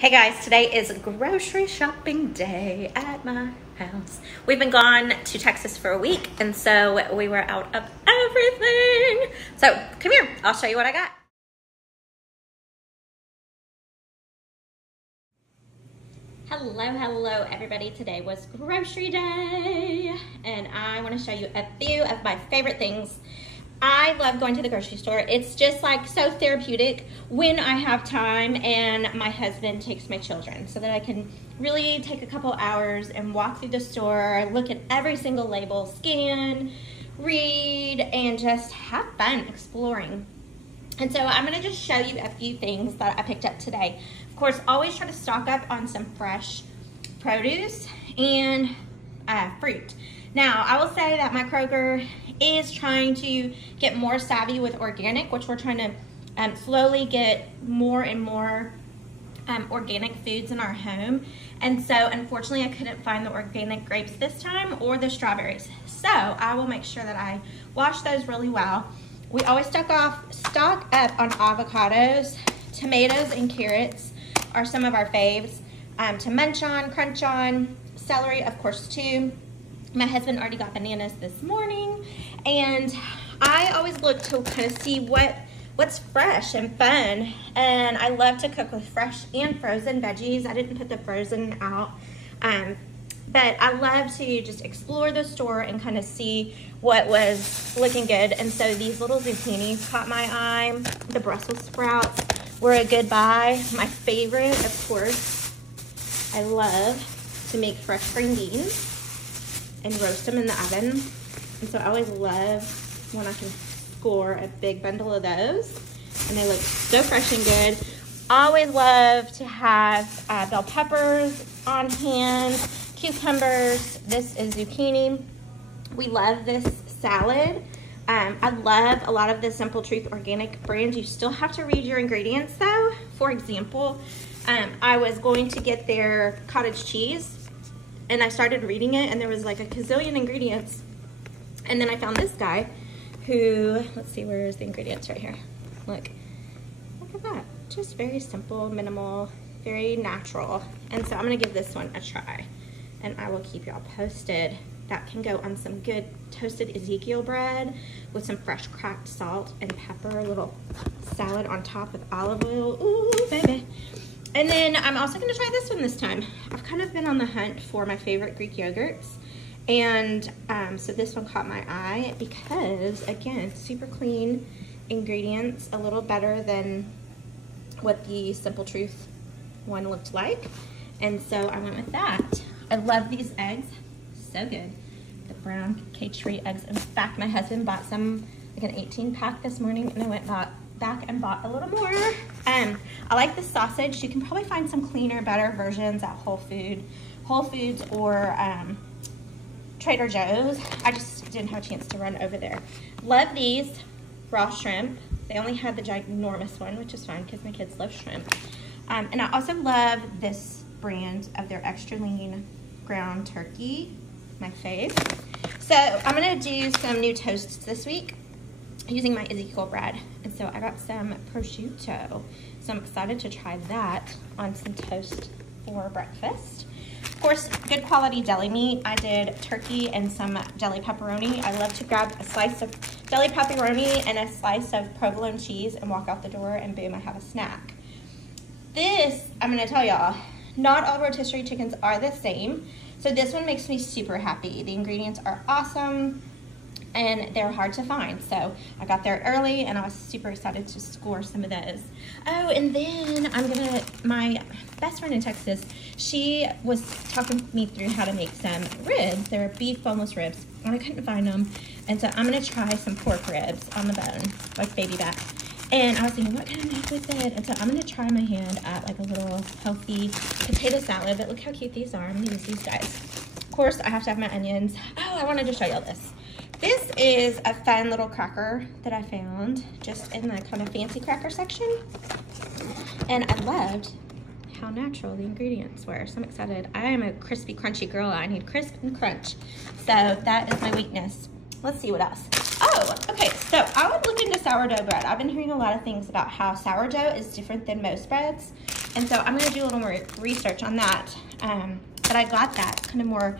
Hey guys, today is grocery shopping day at my house. We've been gone to Texas for a week, and so we were out of everything. So come here, I'll show you what I got. Hello everybody. Today was grocery day, and I want to show you a few of my favorite things. I love going to the grocery store. It's just like so therapeutic when I have time and my husband takes my children, so that I can really take a couple hours and walk through the store, look at every single label, scan, read, and just have fun exploring. And so I'm gonna just show you a few things that I picked up today. Of course, always try to stock up on some fresh produce and fruit. Now, I will say that my Kroger is trying to get more savvy with organic, which we're trying to slowly get more and more organic foods in our home. And so, unfortunately, I couldn't find the organic grapes this time or the strawberries. So, I will make sure that I wash those really well. We always stock up on avocados. Tomatoes and carrots are some of our faves. To munch on, crunch on, celery, of course, too. My husband already got bananas this morning, and I always look to kind of see what's fresh and fun, and I love to cook with fresh and frozen veggies. I didn't put the frozen out, but I love to just explore the store and kind of see what was looking good. And so these little zucchinis caught my eye. The Brussels sprouts were a good buy. My favorite, of course, I love to make fresh green beans and roast them in the oven. And so I always love when I can score a big bundle of those, and they look so fresh and good. Always love to have bell peppers on hand, cucumbers. This is zucchini. We love this salad. I love a lot of the Simple Truth organic brands. You still have to read your ingredients though. For example, I was going to get their cottage cheese, and I started reading it, and there was like a gazillion ingredients. And then I found this guy who, let's see, where's the ingredients right here? Look at that. Just very simple, minimal, very natural. And so I'm gonna give this one a try, and I will keep y'all posted. That can go on some good toasted Ezekiel bread with some fresh cracked salt and pepper, a little salad on top with olive oil. Ooh, baby. And then I'm also gonna try this one this time. I've kind of been on the hunt for my favorite Greek yogurts. And so this one caught my eye because, again, super clean ingredients, a little better than what the Simple Truth one looked like. And so I went with that. I love these eggs, so good. The brown cage-free eggs. In fact, my husband bought some, like an 18-pack this morning, and I went back and bought a little more. I like the sausage. You can probably find some cleaner, better versions at Whole Foods or Trader Joe's. I just didn't have a chance to run over there. Love these raw shrimp. They only had the ginormous one, which is fine because my kids love shrimp. And I also love this brand of their extra lean ground turkey, my fave. So I'm gonna do some new toasts this week using my Ezekiel bread. And so I got some prosciutto. So I'm excited to try that on some toast for breakfast. Of course, good quality deli meat. I did turkey and some deli pepperoni. I love to grab a slice of deli pepperoni and a slice of provolone cheese and walk out the door, and boom, I have a snack. This, I'm gonna tell y'all, not all rotisserie chickens are the same. So this one makes me super happy. The ingredients are awesome, and they're hard to find. So I got there early, and I was super excited to score some of those. Oh, and then my best friend in Texas, she was talking me through how to make some ribs. They're beef boneless ribs, and I couldn't find them. And so I'm gonna try some pork ribs on the bone, like baby back. And I was thinking, what can I make with it? And so I'm gonna try my hand at like a little healthy potato salad, but look how cute these are. I'm gonna use these guys. Of course, I have to have my onions. Oh, I wanted to show y'all this. This is a fun little cracker that I found just in the kind of fancy cracker section. And I loved how natural the ingredients were. So I'm excited. I am a crispy, crunchy girl. I need crisp and crunch. So that is my weakness. Let's see what else. Oh, okay, so I would look into sourdough bread. I've been hearing a lot of things about how sourdough is different than most breads. And so I'm gonna do a little more research on that. But I got that kind of more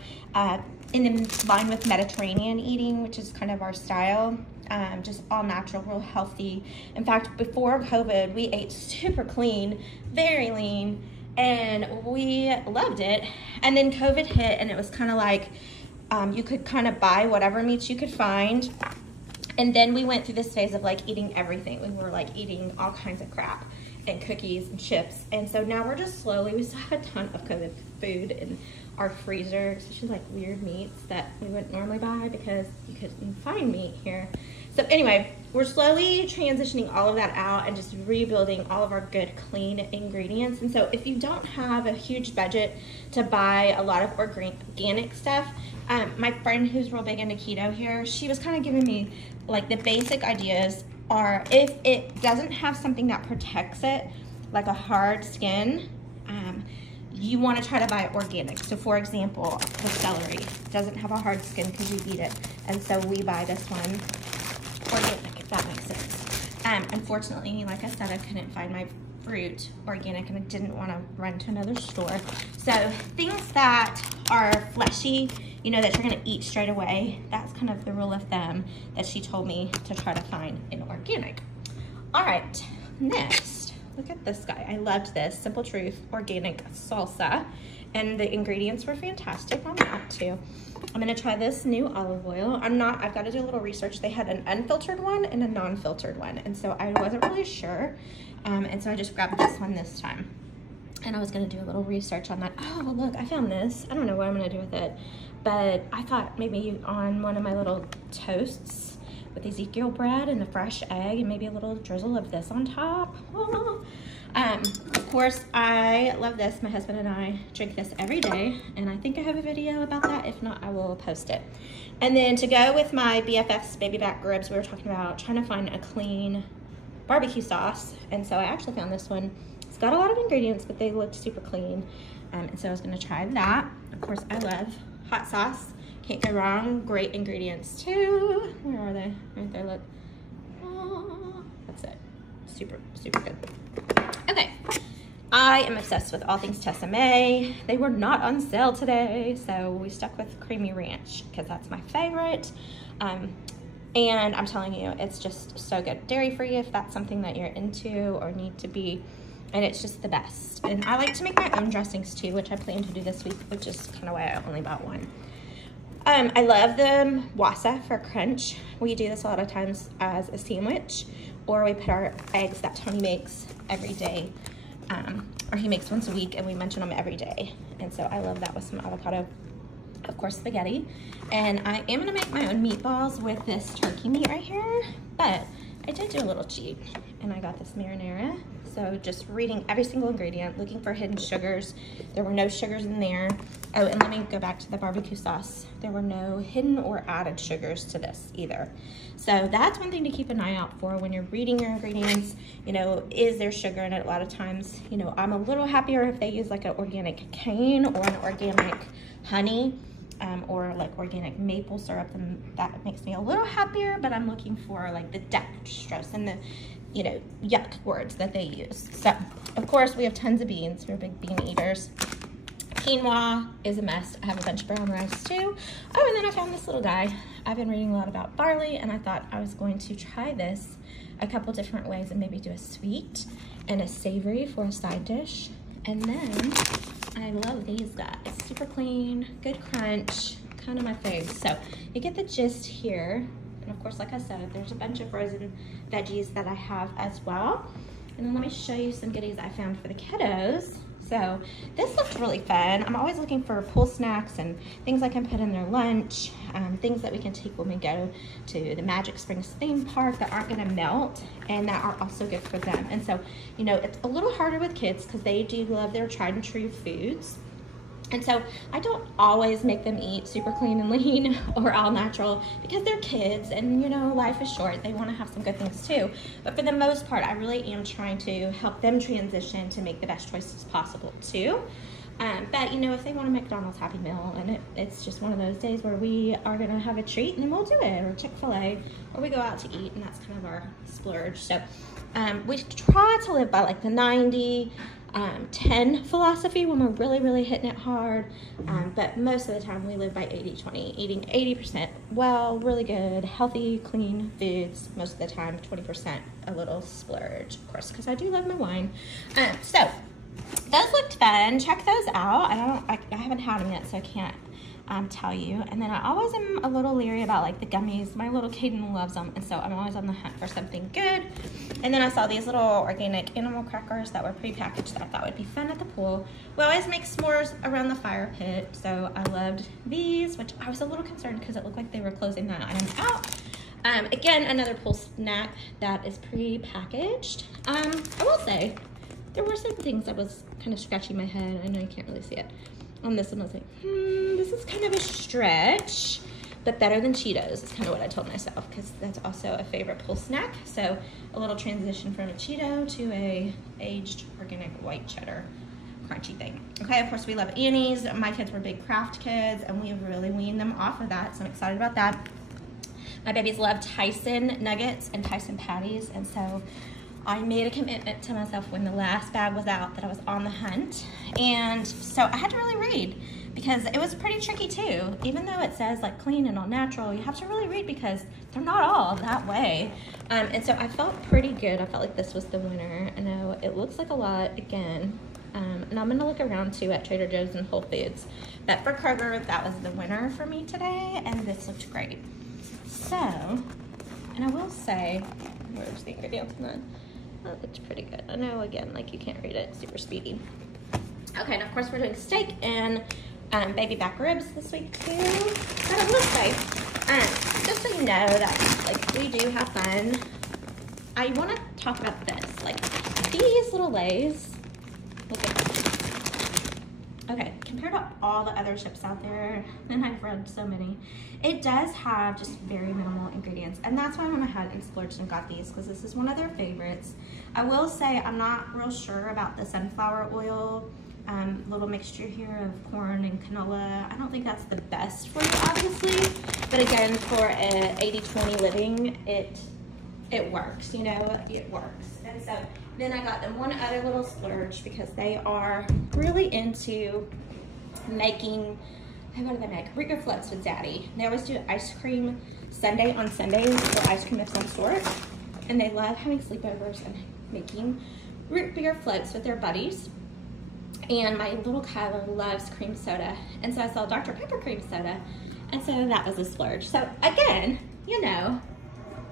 in line with Mediterranean eating, which is kind of our style. Just all natural, real healthy. In fact, before COVID, we ate super clean, very lean, and we loved it. And then COVID hit, and it was kind of like you could kind of buy whatever meats you could find. And then we went through this phase of like eating everything. We were like eating all kinds of crap and cookies and chips. And so now we're just slowly, we still have a ton of COVID food in our freezer, especially like weird meats that we wouldn't normally buy because you couldn't find meat here. So anyway, we're slowly transitioning all of that out and just rebuilding all of our good, clean ingredients. And so if you don't have a huge budget to buy a lot of organic stuff, my friend who's real big into keto here, she was kind of giving me like the basic ideas are if it doesn't have something that protects it, like a hard skin, you want to try to buy it organic. So for example, the celery doesn't have a hard skin because we eat it. And so we buy this one organic, if that makes sense. Unfortunately, like I said, I couldn't find my fruit organic and I didn't want to run to another store. So things that are fleshy, you know, that you're going to eat straight away, that's kind of the rule of thumb that she told me to try to find in organic. All right, next, look at this guy. I loved this, Simple Truth Organic Salsa, and the ingredients were fantastic on that too. I'm gonna try this new olive oil. I've got to do a little research. They had an unfiltered one and a non-filtered one, and so I wasn't really sure. And so I just grabbed this one this time. And I was gonna do a little research on that. Oh, look, I found this. I don't know what I'm gonna do with it, but I thought maybe on one of my little toasts with Ezekiel bread and a fresh egg and maybe a little drizzle of this on top. Oh. Of course, I love this. My husband and I drink this every day, and I think I have a video about that. If not, I will post it. And then to go with my BFF's baby back ribs, we were talking about trying to find a clean barbecue sauce, and so I actually found this one. It's got a lot of ingredients, but they looked super clean, and so I was gonna try that. Of course, I love hot sauce. Can't go wrong. Great ingredients too. Where are they? Right there, look. Oh, that's it. Super, super good. Okay, I am obsessed with all things Tessa-May. They were not on sale today, so we stuck with Creamy Ranch because that's my favorite. And I'm telling you, it's just so good. Dairy-free if that's something that you're into or need to be, and it's just the best. And I like to make my own dressings too, which I plan to do this week, which is kind of why I only bought one. I love the wasa for crunch. We do this a lot of times as a sandwich, or we put our eggs that Tony makes every day, or he makes once a week, and we mention them every day. And so I love that with some avocado, of course, spaghetti. And I am gonna make my own meatballs with this turkey meat right here, but I did do a little cheat, and I got this marinara. So just reading every single ingredient, looking for hidden sugars. There were no sugars in there. Oh, and let me go back to the barbecue sauce. There were no hidden or added sugars to this either. So that's one thing to keep an eye out for when you're reading your ingredients. You know, is there sugar in it? A lot of times, you know, I'm a little happier if they use like an organic cane or an organic honey, or like organic maple syrup, and that makes me a little happier, but I'm looking for like the dextrose and the, you know, yuck words that they use. So, of course, we have tons of beans. We're big bean eaters. Quinoa is a must. I have a bunch of brown rice too. Oh, and then I found this little guy. I've been reading a lot about barley, and I thought I was going to try this a couple different ways and maybe do a sweet and a savory for a side dish. And then I love these guys. Super clean, good crunch, kind of my fave. So you get the gist here. And of course, like I said, there's a bunch of frozen veggies that I have as well. And then let me show you some goodies I found for the kiddos. So this looked really fun. I'm always looking for pool snacks and things I can put in their lunch, things that we can take when we go to the Magic Springs theme park that aren't gonna melt and that are also good for them. And so, you know, it's a little harder with kids because they do love their tried and true foods. And so I don't always make them eat super clean and lean or all natural because they're kids and, you know, life is short. They want to have some good things too. But for the most part, I really am trying to help them transition to make the best choices possible too. But, you know, if they want a McDonald's Happy Meal and it's just one of those days where we are going to have a treat, and then we'll do it, or Chick-fil-A, or we go out to eat, and that's kind of our splurge. So we try to live by like the 90, 10 philosophy when we're really hitting it hard, but most of the time we live by 80-20, eating 80% well, really good, healthy, clean foods most of the time, 20% a little splurge, of course, because I do love my wine. So those looked fun. Check those out. I haven't had them yet, so I can't tell you. And then I always am a little leery about like the gummies. My little Caden loves them, and so I'm always on the hunt for something good. And then I saw these little organic animal crackers that were prepackaged that I thought would be fun at the pool. We always make s'mores around the fire pit, so I loved these, which I was a little concerned because it looked like they were closing that item out. Again, another pool snack that is pre-packaged. I will say, there were some things that was kind of scratching my head. I know you can't really see it. On this one, I was like, this is kind of a stretch, but better than Cheetos is kind of what I told myself, because that's also a favorite pool snack. So a little transition from a Cheeto to a aged organic white cheddar crunchy thing. Okay, of course we love Annie's. My kids were big Kraft kids, and we have really weaned them off of that, so I'm excited about that. My babies love Tyson nuggets and Tyson patties, and so I made a commitment to myself when the last bag was out that I was on the hunt. And so I had to really read, because it was pretty tricky too. Even though it says like clean and all natural, you have to really read because they're not all that way. And so I felt pretty good. I felt like this was the winner. I know it looks like a lot again. And I'm gonna look around too at Trader Joe's and Whole Foods. But for Kroger, that was the winner for me today, and this looked great. So, and I will say, where's the ingredients in that? That looks pretty good. I know, again, like you can't read it, super speedy. Okay, and of course we're doing steak and baby back ribs this week too. But I will say, just so you know that like we do have fun, I want to talk about this. Like these little Lays, look at this. Okay, compared to all the other chips out there, and I've read so many, it does have just very minimal ingredients, and that's why I went ahead and splurged and got these, because this is one of their favorites. I will say I'm not real sure about the sunflower oil little mixture here of corn and canola. I don't think that's the best for you, obviously, but again, for a 80-20 living, it works, you know, it works. And so then I got them one other little splurge, because they are really into making, what do they make? Root beer floats with Daddy. They always do ice cream sundae on Sundays, or ice cream of some sort. And they love having sleepovers and making root beer floats with their buddies. And my little Kyler loves cream soda. And so I saw Dr. Pepper cream soda. And so that was a splurge. So again, you know,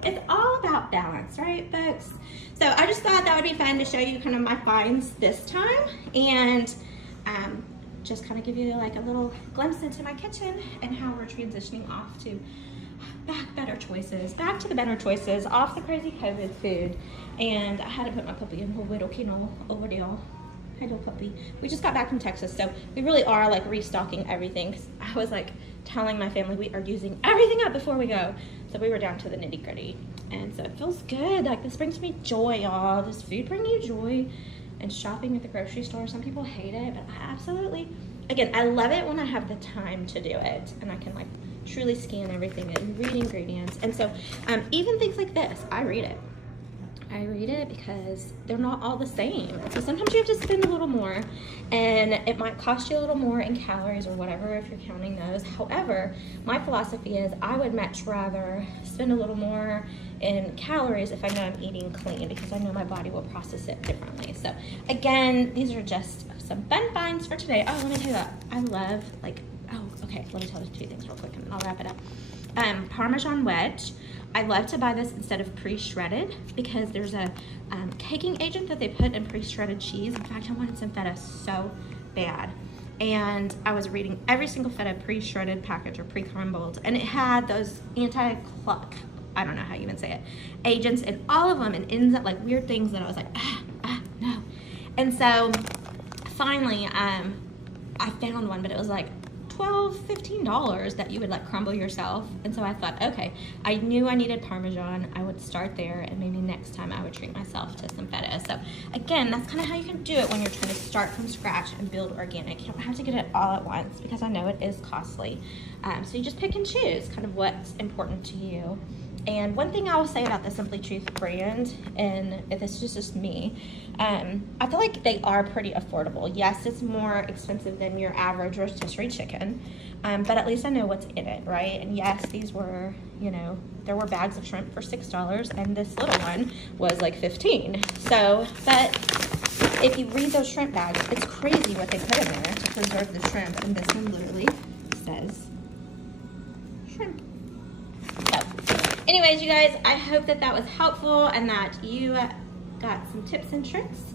it's all about balance, right, folks? So I just thought that would be fun to show you kind of my finds this time, and just kind of give you like a little glimpse into my kitchen and how we're transitioning off to back to the better choices, off the crazy COVID food. And I had to put my puppy in a little kennel over there. Hi, little puppy. We just got back from Texas, so we really are like restocking everything. 'Cause I was like telling my family we are using everything up before we go. So we were down to the nitty gritty. And so it feels good. Like this brings me joy, y'all. Does food bring you joy? And shopping at the grocery store, some people hate it, but I absolutely, again, I love it when I have the time to do it. And I can like truly scan everything and read ingredients. And so even things like this, I read it. I read it because they're not all the same. So sometimes you have to spend a little more, and it might cost you a little more in calories or whatever if you're counting those. However, my philosophy is I would much rather spend a little more in calories if I know I'm eating clean, because I know my body will process it differently. So again, these are just some fun finds for today. Oh, let me tell you that. I love like, oh, okay, let me tell you two things real quick and then I'll wrap it up. Parmesan wedge. I love to buy this instead of pre-shredded, because there's a caking agent that they put in pre-shredded cheese. In fact, I wanted some feta so bad. And I was reading every single feta pre-shredded package or pre-crumbled, and it had those anti-cluck, I don't know how you even say it, agents in all of them, and ends up like weird things that I was like, no. And so finally, I found one, but it was like $12, $15 that you would like crumble yourself. And so I thought, okay, I knew I needed Parmesan. I would start there, and maybe next time I would treat myself to some feta. So again, that's kind of how you can do it when you're trying to start from scratch and build organic. You don't have to get it all at once, because I know it is costly. So you just pick and choose kind of what's important to you. And one thing I will say about the Simply Truth brand, and this is just me, I feel like they are pretty affordable. Yes, it's more expensive than your average rotisserie chicken, but at least I know what's in it, right? And yes, these were, you know, there were bags of shrimp for $6, and this little one was like $15. So, but if you read those shrimp bags, it's crazy what they put in there to preserve the shrimp, and this one literally says shrimp. So, anyways, you guys, I hope that that was helpful and that you got some tips and tricks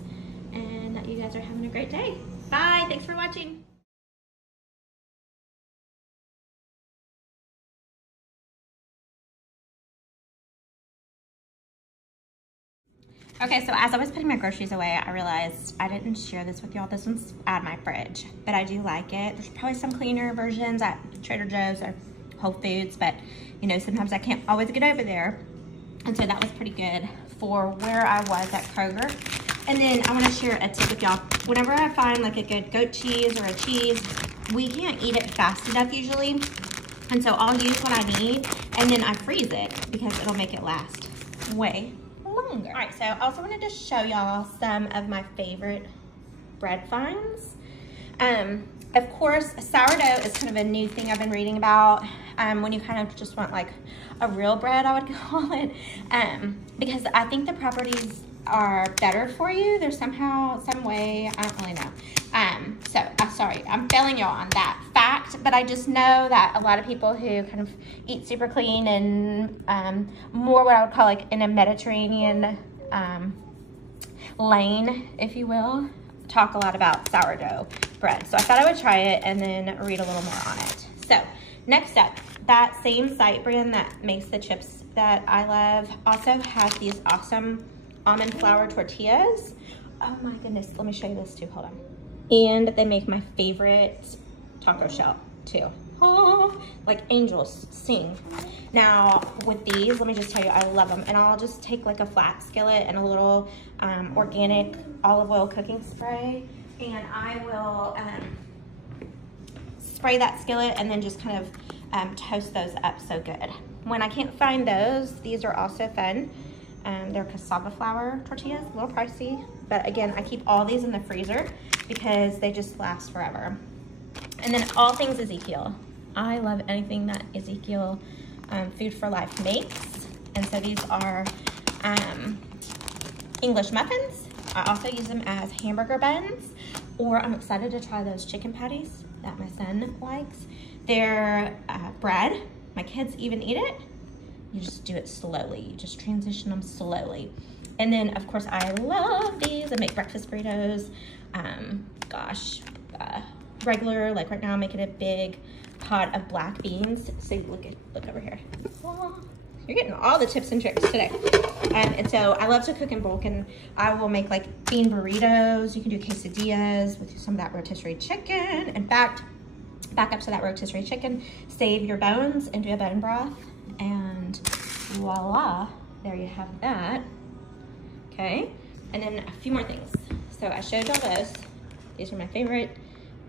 and that you guys are having a great day. Bye. Thanks for watching. Okay, so as I was putting my groceries away, I realized I didn't share this with y'all. This one's out of my fridge, but I do like it. There's probably some cleaner versions at Trader Joe's or Whole Foods, but you know, sometimes I can't always get over there. And so that was pretty good for where I was at Kroger. And then I want to share a tip with y'all. Whenever I find like a good goat cheese or a cheese, we can't eat it fast enough usually. And so I'll use what I need and then I freeze it because it'll make it last way longer. All right, so I also wanted to show y'all some of my favorite bread finds. Of course, sourdough is kind of a new thing I've been reading about. When you kind of just want like a real bread, I would call it, because I think the properties are better for you. There's somehow, some way, I don't really know. Sorry, I'm failing y'all on that fact, but I just know that a lot of people who kind of eat super clean and more what I would call like in a Mediterranean lane, if you will, talk a lot about sourdough bread. So I thought I would try it and then read a little more on it. So next up, that same site brand that makes the chips that I love also has these awesome almond flour tortillas. Oh my goodness, let me show you this too, hold on. And they make my favorite taco shell too. Oh, like angels sing. Now with these, let me just tell you, I love them. And I'll just take like a flat skillet and a little organic olive oil cooking spray, and I will spray that skillet and then just kind of toast those up so good. When I can't find those, these are also fun. They're cassava flour tortillas, a little pricey, but again, I keep all these in the freezer because they just last forever. And then all things Ezekiel. I love anything that Ezekiel Food for Life makes. And so these are English muffins. I also use them as hamburger buns, or I'm excited to try those chicken patties that my son likes. They're bread. My kids even eat it. You just do it slowly. You just transition them slowly. And then, of course, I love these. I make breakfast burritos. Regular, like right now I'm making a big pot of black beans. So you look over here. Oh, you're getting all the tips and tricks today. And so I love to cook in bulk, and I will make like bean burritos. You can do quesadillas with some of that rotisserie chicken. In fact, back up to that rotisserie chicken, save your bones and do a bone broth. And voila, there you have that. Okay, and then a few more things. So I showed y'all those. These are my favorite,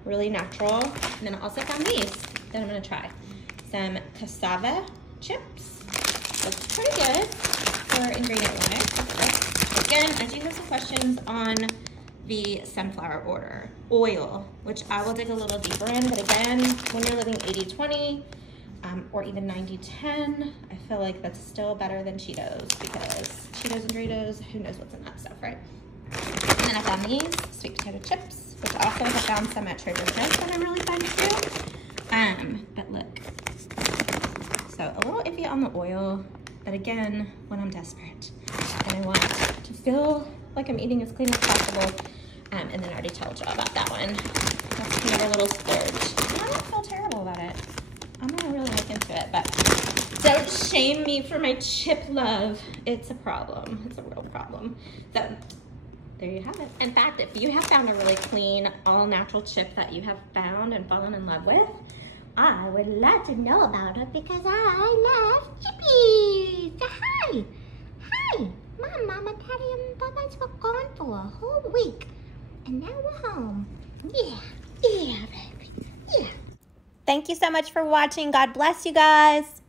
really natural. And then I also found these that I'm gonna try. Some Cassava Chips. Looks pretty good for ingredient wise. Again, I do have some questions on the sunflower oil, which I will dig a little deeper in. But again, when you're living 80-20, or even 90-10, I feel like that's still better than Cheetos, because Cheetos and Doritos, who knows what's in that stuff, right? And then I found these sweet potato chips, which I also have found some at Trader Joe's that are really fun too. But look, so a little iffy on the oil, but again, when I'm desperate and I want to feel like I'm eating as clean as possible, and then I already told y'all about that one. That's kind of a little splurge. And I don't feel terrible about it. I'm gonna really look into it, but don't shame me for my chip love. It's a problem. It's a real problem. So there you have it. In fact, if you have found a really clean, all natural chip that you have found and fallen in love with, I would love to know about it because I love chippies. So hi. My mama, daddy, and Bubba's were gone for a whole week, and now we're home. Yeah, baby, yeah. Thank you so much for watching. God bless you guys.